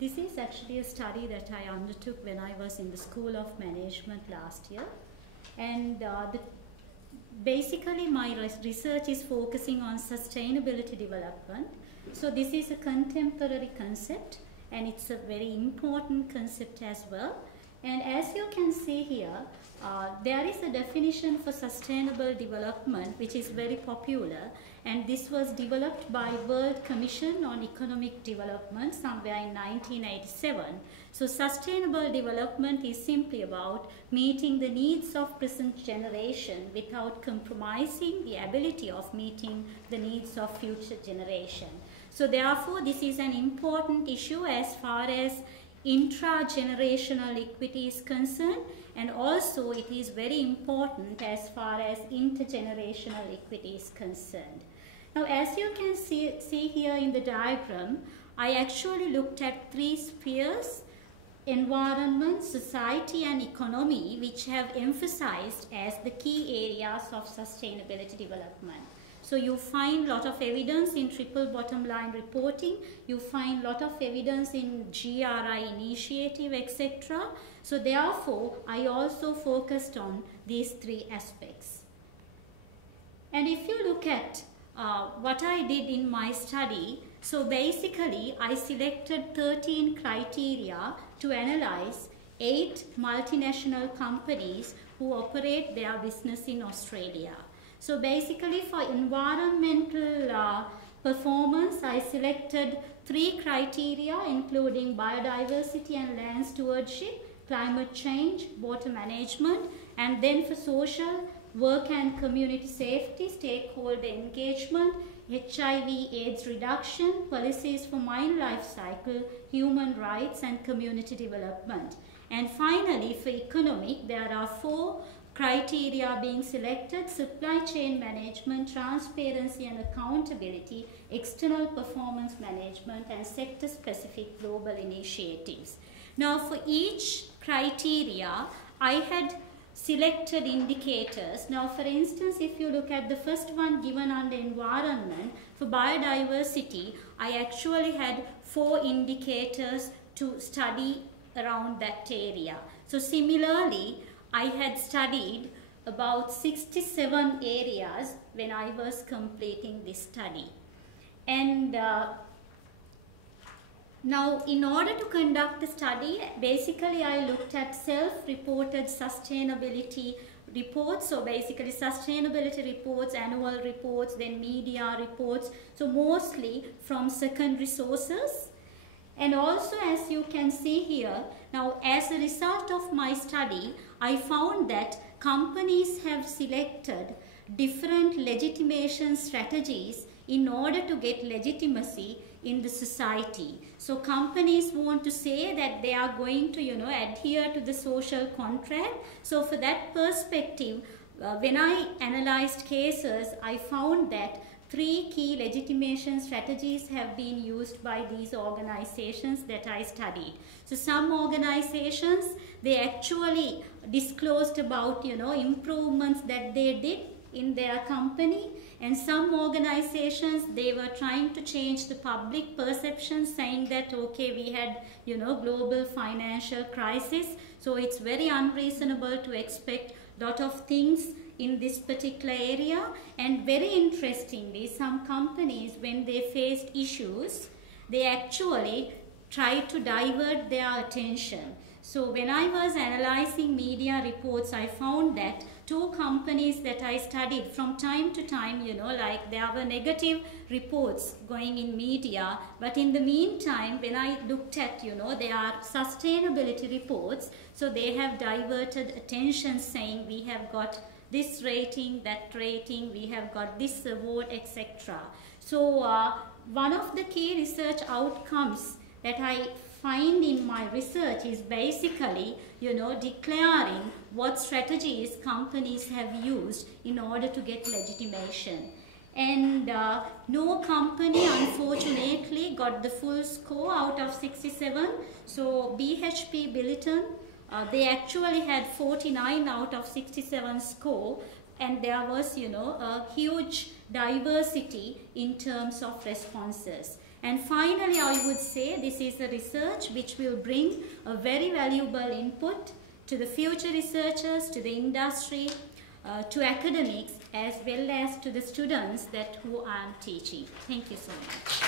This is actually a study that I undertook when I was in the School of Management last year. And basically my research is focusing on sustainability development. So this is a contemporary concept, and it's a very important concept as well. And as you can see here, there is a definition for sustainable development which is very popular, and this was developed by World Commission on Economic Development somewhere in 1987. So sustainable development is simply about meeting the needs of present generation without compromising the ability of meeting the needs of future generation. So therefore this is an important issue as far as intra-generational equity is concerned, and also it is very important as far as intergenerational equity is concerned. Now, as you can see here in the diagram, I actually looked at three spheres: environment, society and economy, which have emphasized as the key areas of sustainability development. So you find a lot of evidence in triple bottom line reporting, you find a lot of evidence in GRI initiative, etc. So therefore, I also focused on these three aspects. And if you look at what I did in my study, so basically I selected 13 criteria to analyze 8 multinational companies who operate their business in Australia. So basically for environmental performance, I selected 3 criteria including biodiversity and land stewardship, climate change, water management, and then for social, work and community safety, stakeholder engagement, HIV/AIDS reduction, policies for mine life cycle, human rights and community development. And finally for economic, there are 4 criteria being selected: supply chain management, transparency and accountability, external performance management, and sector-specific global initiatives. Now for each criteria, I had selected indicators. Now for instance, if you look at the first one given under environment, for biodiversity, I actually had 4 indicators to study around that area. So similarly, I had studied about 67 areas when I was completing this study. And now in order to conduct the study, basically I looked at self-reported sustainability reports. So basically sustainability reports, annual reports, then media reports. So mostly from secondary sources. And also, as you can see here, now as a result of my study, I found that companies have selected different legitimation strategies in order to get legitimacy in the society. So companies want to say that they are going to, adhere to the social contract. So for that perspective, when I analyzed cases, I found that 3 key legitimation strategies have been used by these organizations that I studied. So some organizations, they actually disclosed about, improvements that they did in their company, and some organizations, they were trying to change the public perception, saying that, okay, we had, global financial crisis, so it's very unreasonable to expect a lot of things in this particular area. And very interestingly, some companies, when they faced issues, they actually tried to divert their attention. So when I was analyzing media reports, I found that 2 companies that I studied, from time to time, like there were negative reports going in media, but in the meantime, when I looked at, their sustainability reports, so they have diverted attention, saying we have got this rating, that rating, we have got this award, etc. So one of the key research outcomes that I find in my research is basically, declaring what strategies companies have used in order to get legitimation. And no company, unfortunately, got the full score out of 67. So BHP Billiton, they actually had 49 out of 67 score, and there was, a huge diversity in terms of responses. And finally, I would say this is a research which will bring a very valuable input to the future researchers, to the industry, to academics, as well as to the students who I am teaching. Thank you so much.